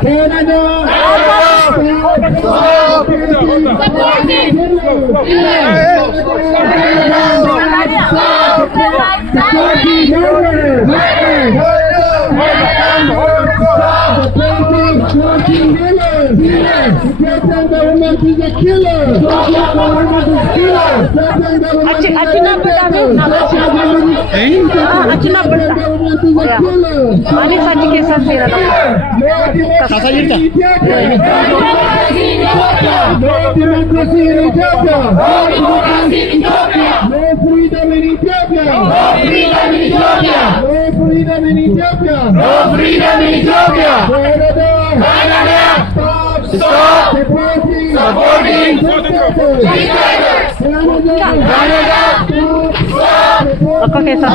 Canada. Government is a killer. Acina berdabe, acina berdabe. Ani saji kesan sih rata. Kasa jirta. No democracy in Ethiopia. No freedom in Ethiopia. No freedom in Ethiopia. No freedom in Ethiopia. No freedom in Ethiopia. Canada. Stop supporting dictators. Canada. Ako kesan